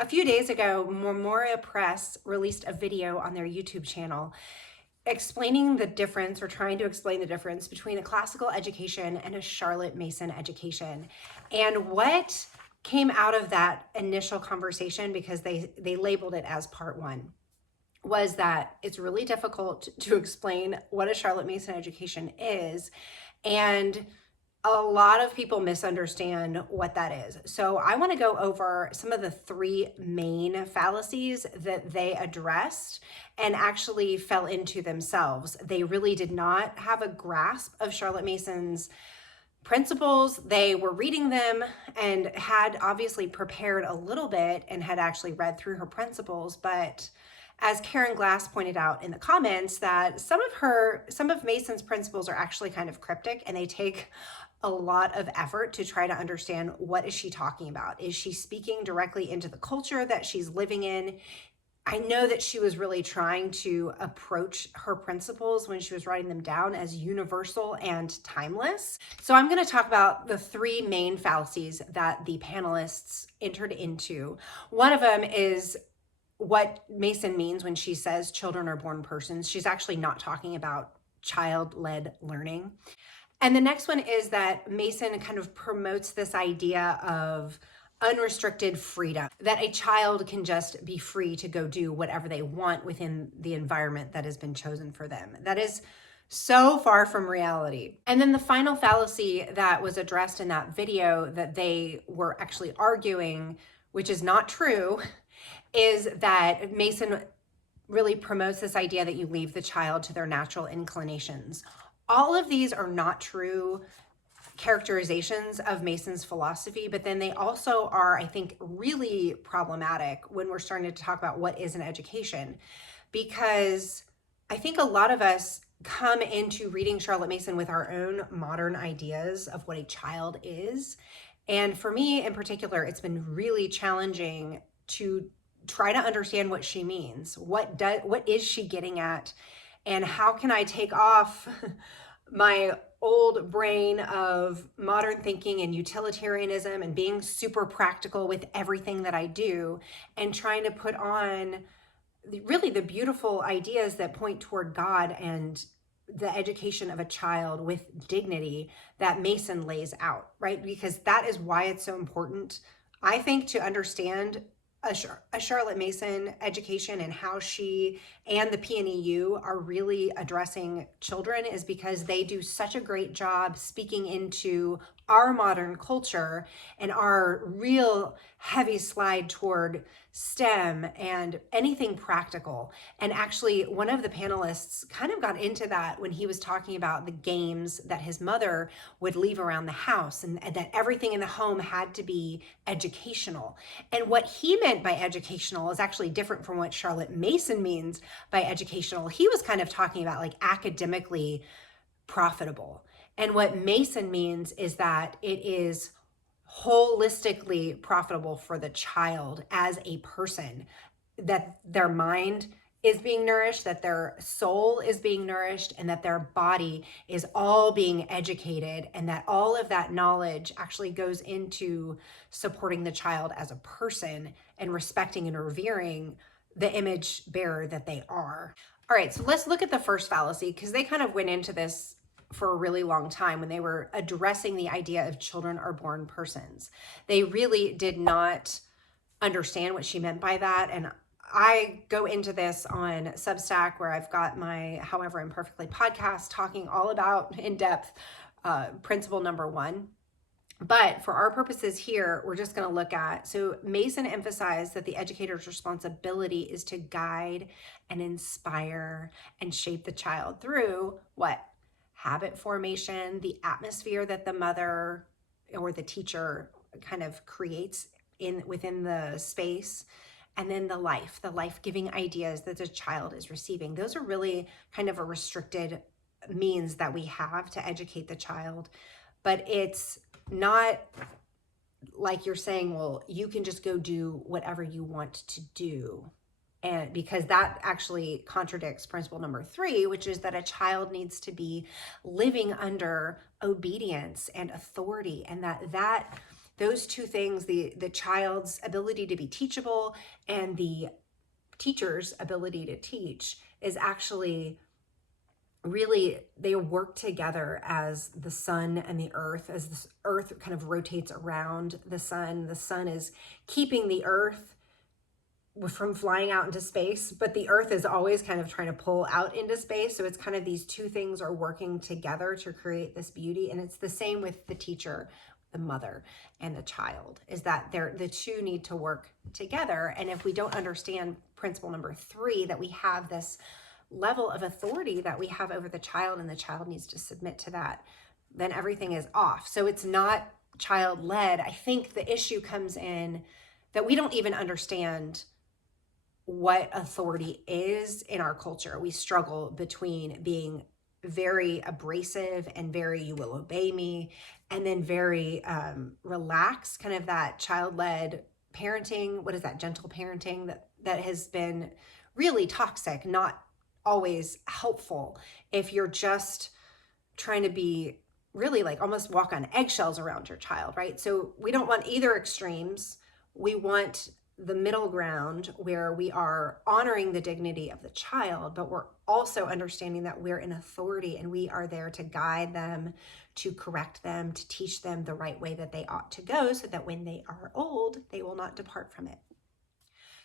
A few days ago, Memoria Press released a video on their YouTube channel explaining the difference or trying to explain the difference between a classical education and a Charlotte Mason education. And what came out of that initial conversation, because they labeled it as part one, was that it's really difficult to explain what a Charlotte Mason education is. And a lot of people misunderstand what that is. So I want to go over some of the three main fallacies that they addressed and actually fell into themselves. They really did not have a grasp of Charlotte Mason's principles. They were reading them and had obviously prepared a little bit and had actually read through her principles, but as Karen Glass pointed out in the comments, that some of Mason's principles are actually kind of cryptic, and they take a lot of effort to try to understand what is she talking about. Is she speaking directly into the culture that she's living in? I know that she was really trying to approach her principles when she was writing them down as universal and timeless. So I'm going to talk about the three main fallacies that the panelists entered into. One of them is what Mason means when she says children are born persons. She's actually not talking about child-led learning. And the next one is that Mason kind of promotes this idea of unrestricted freedom, that a child can just be free to go do whatever they want within the environment that has been chosen for them. That is so far from reality. And then the final fallacy that was addressed in that video that they were actually arguing, which is not true, is that Mason really promotes this idea that you leave the child to their natural inclinations. All of these are not true characterizations of Mason's philosophy, but then they also are, I think, really problematic when we're starting to talk about what is an education, because I think a lot of us come into reading Charlotte Mason with our own modern ideas of what a child is. And for me in particular, it's been really challenging to try to understand what she means. What is she getting at? And how can I take off my old brain of modern thinking and utilitarianism and being super practical with everything that I do, and trying to put on really the beautiful ideas that point toward God and the education of a child with dignity that Mason lays out, right? Because that is why it's so important, I think, to understand a Charlotte Mason education and how she and the PNEU are really addressing children, is because they do such a great job speaking into our modern culture and our real heavy slide toward STEM and anything practical. And actually, one of the panelists kind of got into that when he was talking about the games that his mother would leave around the house, and that everything in the home had to be educational. And what he meant by educational is actually different from what Charlotte Mason means by educational. He was kind of talking about like academically profitable. And what Mason means is that it is holistically profitable for the child as a person, that their mind is being nourished, that their soul is being nourished, and that their body is all being educated, and that all of that knowledge actually goes into supporting the child as a person and respecting and revering the image bearer that they are. All right, so let's look at the first fallacy, because they kind of went into this for a really long time when they were addressing the idea of children are born persons. They really did not understand what she meant by that. And I go into this on Substack, where I've got my However Imperfectly podcast talking all about in depth principle number one. But for our purposes here, we're just going to look at, so Mason emphasized that the educator's responsibility is to guide and inspire and shape the child through what? Habit formation, the atmosphere that the mother or the teacher kind of creates within the space, and then the life-giving ideas that the child is receiving. Those are really kind of a restricted means that we have to educate the child, but it's not like you're saying, well, you can just go do whatever you want to do. And because that actually contradicts principle number 3, which is that a child needs to be living under obedience and authority, and that those two things, the child's ability to be teachable and the teacher's ability to teach, is actually really, they work together as the sun and the earth. As the earth kind of rotates around the sun is keeping the earth from flying out into space, but the earth is always kind of trying to pull out into space. So it's kind of these two things are working together to create this beauty. And it's the same with the teacher, the mother, and the child, is that the two need to work together. And if we don't understand principle number 3, that we have this level of authority that we have over the child and the child needs to submit to that, then everything is off. So it's not child-led. I think the issue comes in that we don't even understand what authority is in our culture. We struggle between being very abrasive and very, you will obey me, and then very relaxed, kind of that child-led parenting. What is that? Gentle parenting that has been really toxic, not always helpful if you're just trying to be really like almost walk on eggshells around your child, right? So we don't want either extremes. We want the middle ground where we are honoring the dignity of the child, but we're also understanding that we're in authority and we are there to guide them, to correct them, to teach them the right way that they ought to go, so that when they are old, they will not depart from it.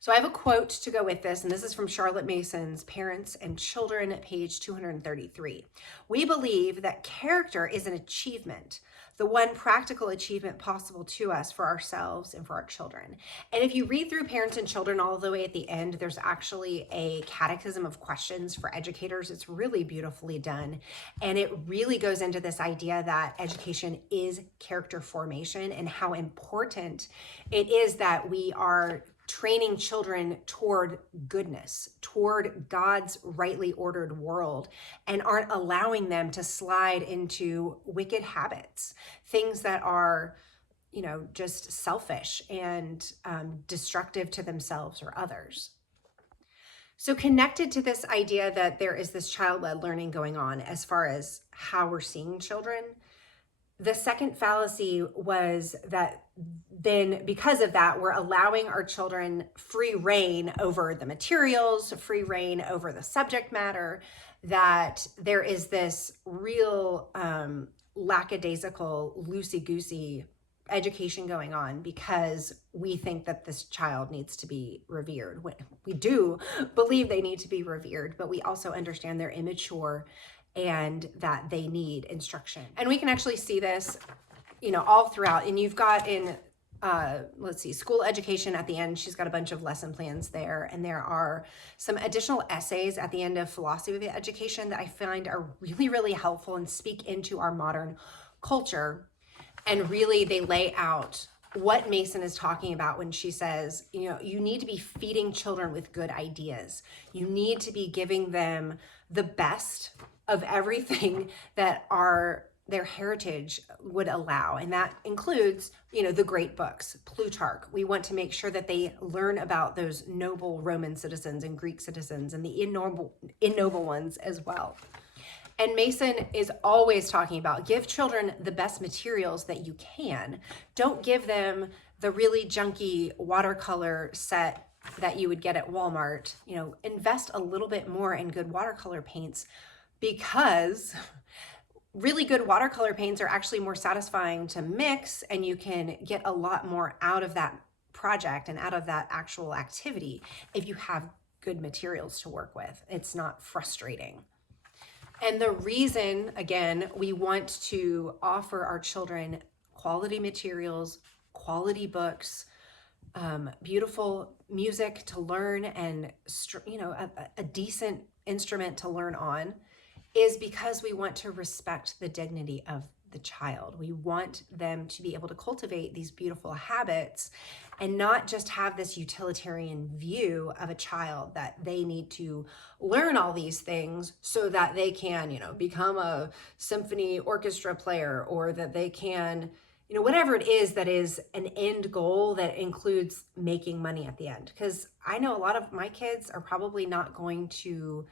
So I have a quote to go with this, and this is from Charlotte Mason's Parents and Children, page 233. We believe that character is an achievement, the one practical achievement possible to us for ourselves and for our children. And if you read through Parents and Children all the way at the end, there's actually a catechism of questions for educators. It's really beautifully done. And it really goes into this idea that education is character formation and how important it is that we are training children toward goodness, toward God's rightly ordered world, and aren't allowing them to slide into wicked habits, things that are, just selfish and destructive to themselves or others. So connected to this idea that there is this child-led learning going on as far as how we're seeing children, the second fallacy was that then because of that, we're allowing our children free reign over the materials, free reign over the subject matter, that there is this real lackadaisical, loosey-goosey education going on because we think that this child needs to be revered. We do believe they need to be revered, but we also understand they're immature and that they need instruction. And we can actually see this, all throughout. And you've got in, school education at the end, she's got a bunch of lesson plans there. And there are some additional essays at the end of philosophy of education that I find are really, really helpful and speak into our modern culture. And really they lay out what Mason is talking about when she says, you need to be feeding children with good ideas. You need to be giving them the best of everything that their heritage would allow. And that includes, the great books, Plutarch. We want to make sure that they learn about those noble Roman citizens and Greek citizens and the ignoble ones as well. And Mason is always talking about give children the best materials that you can. Don't give them the really junky watercolor set that you would get at Walmart. Invest a little bit more in good watercolor paints, because really good watercolor paints are actually more satisfying to mix, and you can get a lot more out of that project and out of that actual activity if you have good materials to work with. It's not frustrating. And the reason, again, we want to offer our children quality materials, quality books, beautiful music to learn, and a decent instrument to learn on, is because we want to respect the dignity of the child. We want them to be able to cultivate these beautiful habits and not just have this utilitarian view of a child that they need to learn all these things so that they can, become a symphony orchestra player, or that they can, whatever it is that is an end goal that includes making money at the end. Because I know a lot of my kids are probably not going to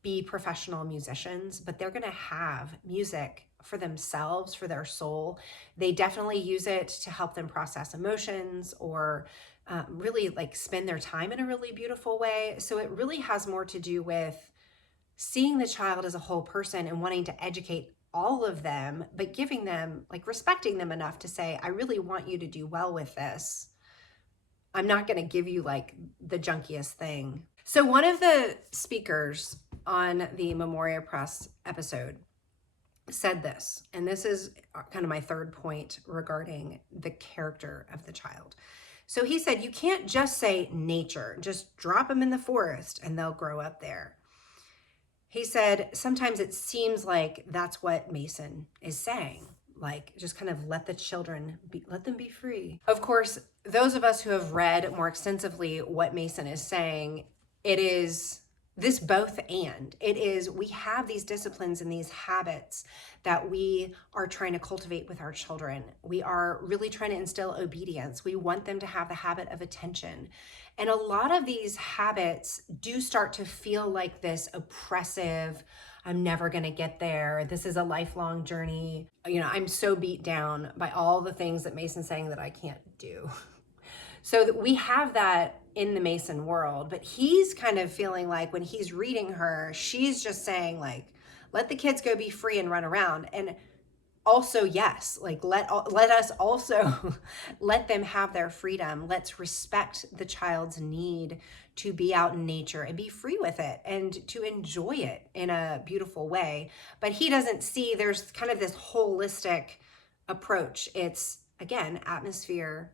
be professional musicians, but they're going to have music for themselves, for their soul. They definitely use it to help them process emotions or really like spend their time in a really beautiful way. So it really has more to do with seeing the child as a whole person and wanting to educate all of them, but giving them, like, respecting them enough to say, I really want you to do well with this. I'm not going to give you like the junkiest thing. So one of the speakers on the Memoria Press episode said this, and this is kind of my third point regarding the character of the child. So he said, you can't just say nature, just drop them in the forest and they'll grow up there. He said, sometimes it seems like that's what Mason is saying. Like, just kind of let the children be, let them be free. Of course, those of us who have read more extensively what Mason is saying, it is this both and. It is, we have these disciplines and these habits that we are trying to cultivate with our children. We are really trying to instill obedience. We want them to have the habit of attention. And a lot of these habits do start to feel like this oppressive, I'm never going to get there. This is a lifelong journey. You know, I'm so beat down by all the things that Mason's saying that I can't do. So that we have that in the Mason world, but he's kind of feeling like when he's reading her, she's just saying like, let the kids go be free and run around. And also, yes, like let us also let them have their freedom. Let's respect the child's need to be out in nature and be free with it and to enjoy it in a beautiful way. But he doesn't see there's kind of this holistic approach. It's, again, atmosphere,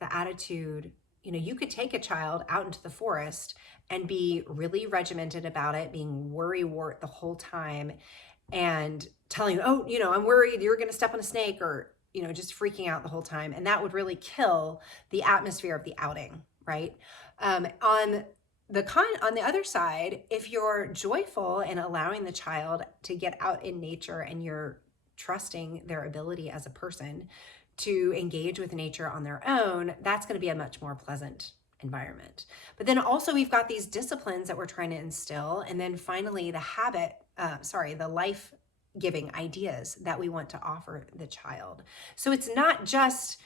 the attitude. You know, you could take a child out into the forest and be really regimented about it, being worrywart the whole time and telling you, oh, you know, I'm worried you're going to step on a snake, or, you know, just freaking out the whole time. And that would really kill the atmosphere of the outing, right? On the other side, if you're joyful and allowing the child to get out in nature and you're trusting their ability as a person to engage with nature on their own, that's going to be a much more pleasant environment. But then also we've got these disciplines that we're trying to instill. And then finally the life-giving ideas that we want to offer the child. So it's not just,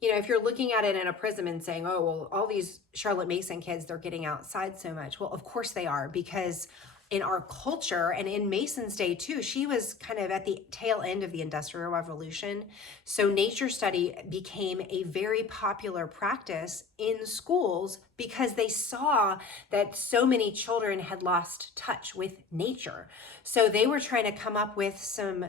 you know, if you're looking at it in a prism and saying, oh, well, all these Charlotte Mason kids, they're getting outside so much. Well, of course they are, because in our culture and in Mason's day too, she was kind of at the tail end of the Industrial Revolution. So nature study became a very popular practice in schools because they saw that so many children had lost touch with nature. So they were trying to come up with some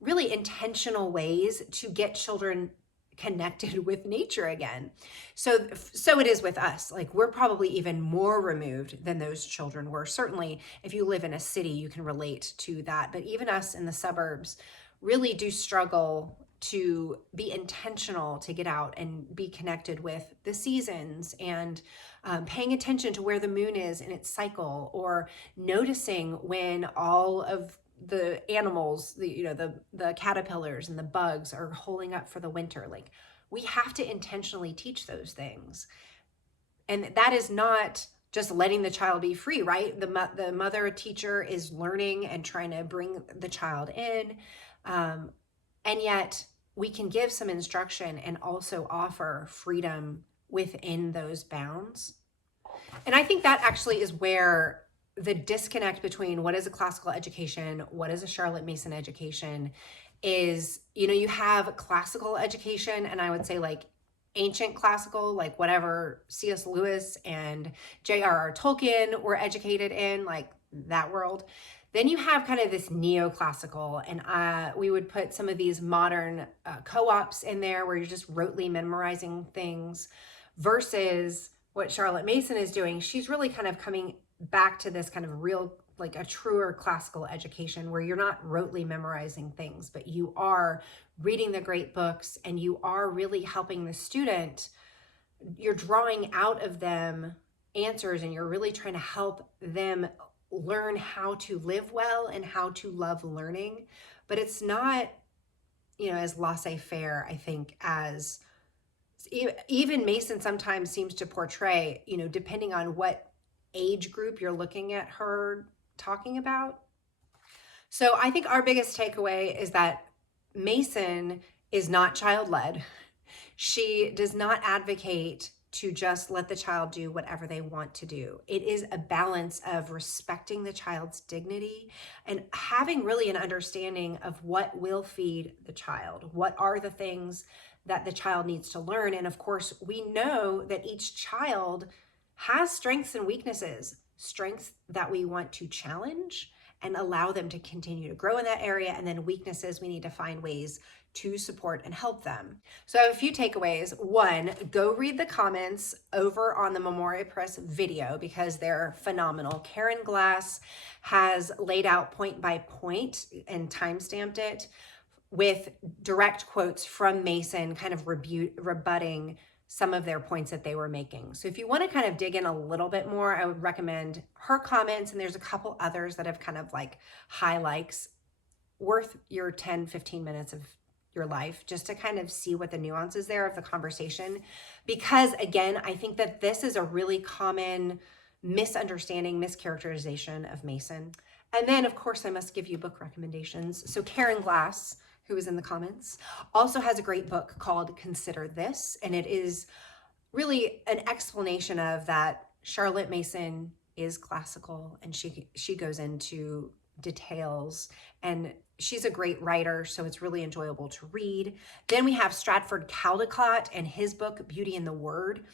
really intentional ways to get children connected with nature again. So it is with us. Like, we're probably even more removed than those children were. Certainly, if you live in a city, you can relate to that. But even us in the suburbs really do struggle to be intentional to get out and be connected with the seasons and paying attention to where the moon is in its cycle, or noticing when all of the animals, the caterpillars and the bugs are holding up for the winter. Like, we have to intentionally teach those things. And that is not just letting the child be free, right? The mother teacher is learning and trying to bring the child in. And yet we can give some instruction and also offer freedom within those bounds. And I think that actually is where the disconnect between what is a classical education, what is a Charlotte Mason education is. You know, you have classical education, and I would say like ancient classical, like whatever C.S. Lewis and J.R.R. Tolkien were educated in, like that world. Then you have kind of this neoclassical, and we would put some of these modern co-ops in there where you're just rotely memorizing things, versus what Charlotte Mason is doing. She's really kind of coming back to this kind of real, like a truer classical education where you're not rotely memorizing things, but you are reading the great books and you are really helping the student. You're drawing out of them answers, and you're really trying to help them learn how to live well and how to love learning. But it's not, you know, as laissez-faire, I think, as even Mason sometimes seems to portray, you know, depending on what age group you're looking at her talking about. So I think our biggest takeaway is that Mason is not child-led. She does not advocate to just let the child do whatever they want to do. It is a balance of respecting the child's dignity and having really an understanding of what will feed the child. What are the things that the child needs to learn? And of course, we know that each child has strengths and weaknesses, strengths that we want to challenge and allow them to continue to grow in that area, and then weaknesses we need to find ways to support and help them. So I have a few takeaways. One, go read the comments over on the Memoria Press video because they're phenomenal. Karen Glass has laid out point by point and timestamped it with direct quotes from Mason, kind of rebutting some of their points that they were making. So if you want to kind of dig in a little bit more, I would recommend her comments, and there's a couple others that have kind of like highlights worth your 10-15 minutes of your life just to kind of see what the nuances there of the conversation. Because again, I think that this is a really common misunderstanding, mischaracterization of Mason. And then of course I must give you book recommendations. So Karen Glass, who is in the comments, also has a great book called Consider This, and it is really an explanation of that Charlotte Mason is classical, and she goes into details, and she's a great writer, so it's really enjoyable to read. Then we have Stratford Caldecott and his book Beauty in the Word,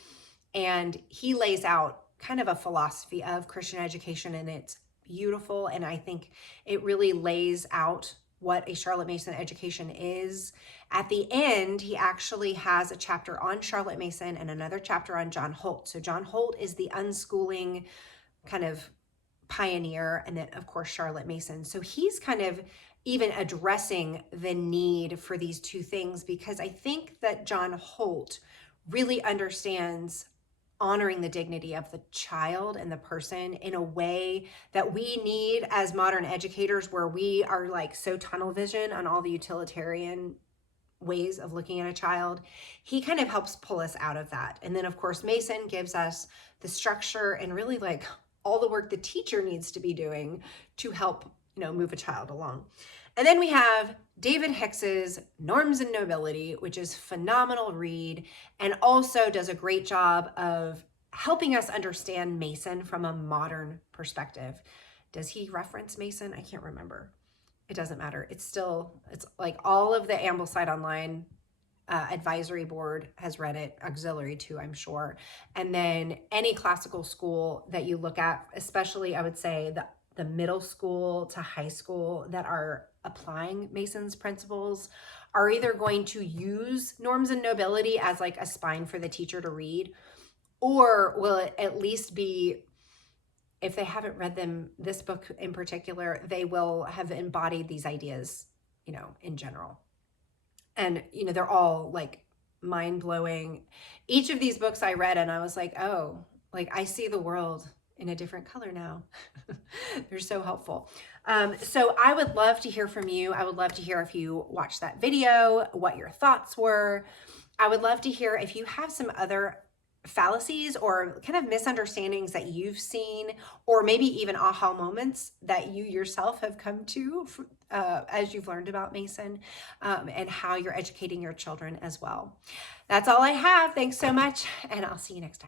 and he lays out kind of a philosophy of Christian education, and it's beautiful, and I think it really lays out what a Charlotte Mason education is. At the end, he actually has a chapter on Charlotte Mason and another chapter on John Holt. So John Holt is the unschooling kind of pioneer, and then of course Charlotte Mason. So he's kind of even addressing the need for these two things, because I think that John Holt really understands honoring the dignity of the child and the person in a way that we need as modern educators, where we are like so tunnel vision on all the utilitarian ways of looking at a child. He kind of helps pull us out of that. And then of course Mason gives us the structure and really like all the work the teacher needs to be doing to help, move a child along. And then we have David Hicks's Norms and Nobility, which is a phenomenal read and also does a great job of helping us understand Mason from a modern perspective. Does he reference Mason? I can't remember. It doesn't matter. It's like all of the Ambleside Online advisory board has read it, auxiliary too, I'm sure. And then any classical school that you look at, especially I would say the middle school to high school that are applying Mason's principles, are either going to use Norms and Nobility as like a spine for the teacher to read, or will it at least be, if they haven't read this book in particular, they will have embodied these ideas, in general. And, they're all like mind-blowing. Each of these books I read and I was like, oh, like I see the world in a different color now. They're so helpful. So I would love to hear from you. I would love to hear if you watched that video, what your thoughts were. I would love to hear if you have some other fallacies or kind of misunderstandings that you've seen, or maybe even aha moments that you yourself have come to as you've learned about Mason, and how you're educating your children as well. That's all I have. Thanks so much, and I'll see you next time.